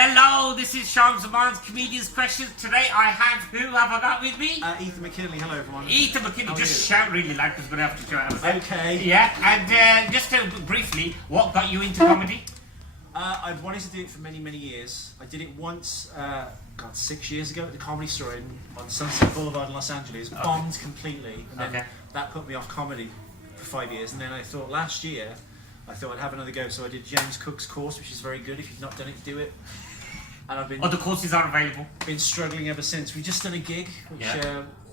Hello, this is Sham Zaman's Comedian's Questions. Today I have, who have I got with me? Ethan Mckinley. Hello everyone. Ethan Mckinley, just shout really loud because we're going to have to shout out. Okay. Yeah, and just briefly, what got you into comedy? I've wanted to do it for many, many years. I did it once, 6 years ago at the Comedy Store on Sunset Boulevard in Los Angeles. Bombed completely, and then that put me off comedy for 5 years. And then I thought last year, I thought I'd have another go, so I did James Cook's course, which is very good. If you've not done it, do it. And I've been Other courses are available. Been struggling ever since. We've just done a gig, which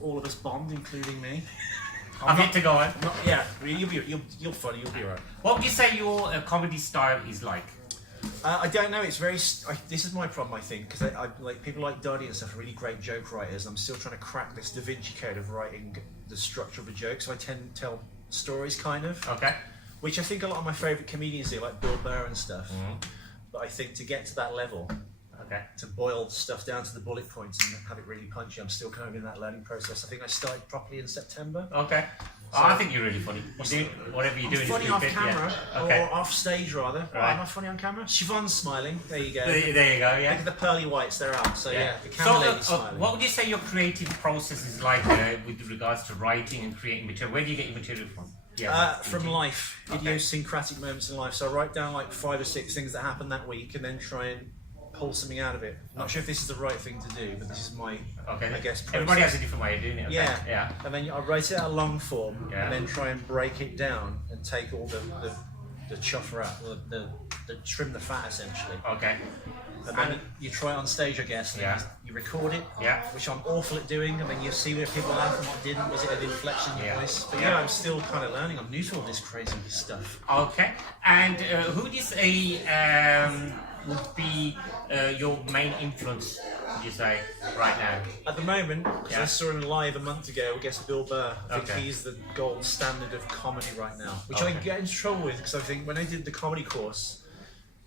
all of us bombed, including me. I'm yet to go on. You'll be funny. You'll be alright. What would you say your comedy style is like? I don't know. It's very. This is my problem, I think, because I like people like Doddy and stuff are really great joke writers. I'm still trying to crack this Da Vinci Code of writing the structure of a joke. So I tend to tell stories, kind of. Okay. Which I think a lot of my favourite comedians do, like Bill Burr and stuff. But I think to get to that level, to boil stuff down to the bullet points and have it really punchy, I'm still kind of in that learning process. I think I started properly in September. Okay. So, I think you're really funny. Whatever you're doing. Funny off camera, or off stage rather. Right. Am I funny on camera? Siobhan's smiling. There you go. There you go. Yeah. Look at the pearly whites. They're out. So the camera So, lady's smiling. what would you say your creative process is like with regards to writing and creating material? Where do you get your material from? From life, idiosyncratic moments in life. So I write down like 5 or 6 things that happened that week, and then try and pull something out of it. I'm not sure if this is the right thing to do, but this is my, I guess, process. Everybody has a different way of doing it. Okay. Yeah. And then I write it out long form, and then try and break it down and take all the chuffer out, the trim the fat essentially. Okay. And then you try it on stage, I guess. And you record it, which I'm awful at doing, and then you see where people laugh and what didn't. Was it an inflection in your voice? But I'm still kind of learning. I'm new to all this crazy stuff. Okay. And who would you say would be your main influence, would you say, right now? At the moment, because I saw him live a month ago, I guess Bill Burr. I think he's the gold standard of comedy right now. Which I get into trouble with, because I think when I did the comedy course,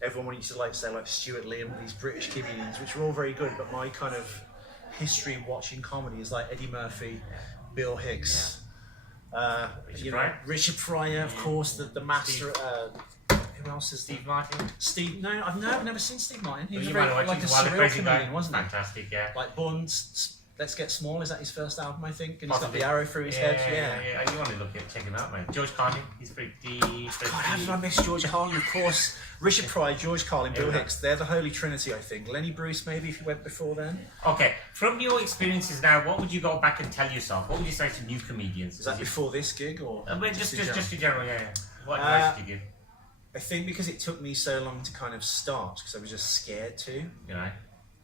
everyone wanted to say Stuart Liam, these British comedians, which were all very good, but my kind of history watching comedy is like Eddie Murphy, Bill Hicks, Richard Pryor, of course, the master. Who else is Steve Martin? Steve? No, I've never seen Steve Martin. He was like a surreal comedian, wasn't he? Fantastic, yeah. Like Born, Let's Get Small, is that his first album, I think? And he's got the arrow through his head. Yeah. You want to check him out, man. George Carlin, he's pretty. God, how did I miss George Carlin? Of course, Richard Pryor, George Carlin, Bill Hicks. They're the holy trinity, I think. Lenny Bruce, maybe, if you went before then. Okay, from your experiences now, what would you go back and tell yourself? What would you say to new comedians? Is that before this gig or just in general? Yeah. What advice would you give? I think because it took me so long to kind of start, because I was just scared to.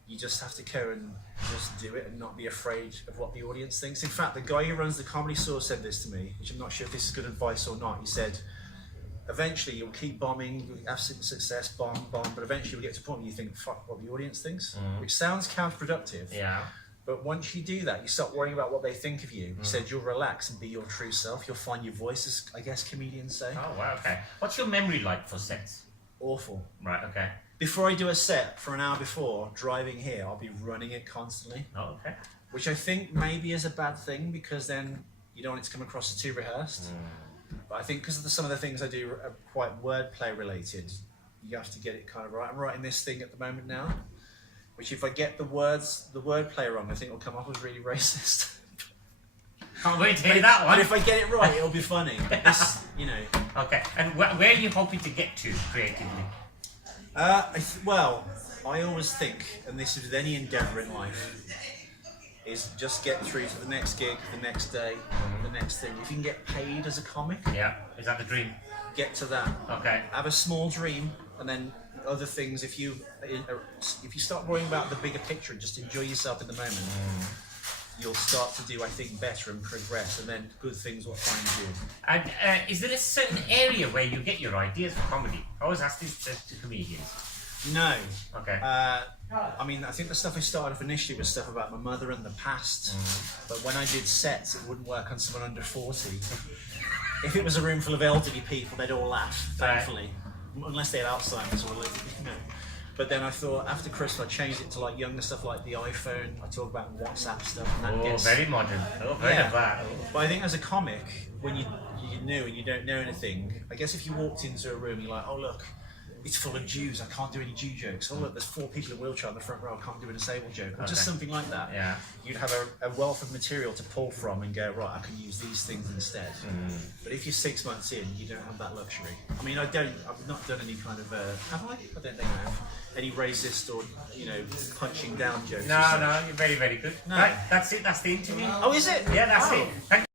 You just have to go and just do it and not be afraid of what the audience thinks. In fact, the guy who runs the Comedy Store said this to me, which I'm not sure if this is good advice or not. He said, eventually you'll keep bombing, you'll have success, bomb, but eventually you'll get to a point where you think, fuck what the audience thinks, which sounds counterproductive. But once you do that, you stop worrying about what they think of you. He said you'll relax and be your true self. You'll find your voice, as I guess comedians say. Oh, wow, okay. What's your memory like for sets? Awful. Right, okay. Before I do a set, for an hour before, driving here, I'll be running it constantly. Oh, okay. Which I think maybe is a bad thing, because then you don't want it to come across as too rehearsed. But I think because of some of the things I do are quite wordplay related, you have to get it kind of right. I'm writing this thing at the moment now, which if I get the wordplay wrong, I think it'll come off as really racist. Can't wait to hear that one. But if I get it right, it'll be funny. But this, Okay, and where are you hoping to get to creatively? I always think, and this is with any endeavour in life, is just get through to the next gig, the next day, the next thing. If you can get paid as a comic, is that the dream? Get to that. Okay. Have a small dream, and then other things. If you start worrying about the bigger picture and just enjoy yourself in the moment, you'll start to do, I think, better and progress, and then good things will find you. And is there a certain area where you get your ideas for comedy? I always ask this to comedians. No. Okay. I mean, I think the stuff I started off initially was stuff about my mother and the past, but when I did sets, it wouldn't work on someone under 40. If it was a room full of elderly people, they'd all laugh, thankfully. Unless they had Alzheimer's or But then I thought, after Christmas, I changed it to like younger stuff like the iPhone. I talk about WhatsApp stuff. And that very modern. Very advanced. But I think as a comic, when you're new and you don't know anything, I guess if you walked into a room, you're like, oh look, it's full of Jews, I can't do any Jew jokes. Oh look, there's 4 people in a wheelchair in the front row, I can't do a disabled joke. Or just something like that. Yeah. You'd have a wealth of material to pull from and go, right, I can use these things instead. But if you're 6 months in, you don't have that luxury. I mean, I've not done any kind of, have I? I don't think I have. Any racist or, punching down jokes. No, you're very, very good. No. Right, that's it, that's the interview. Oh, is it? Yeah, that's it. Thank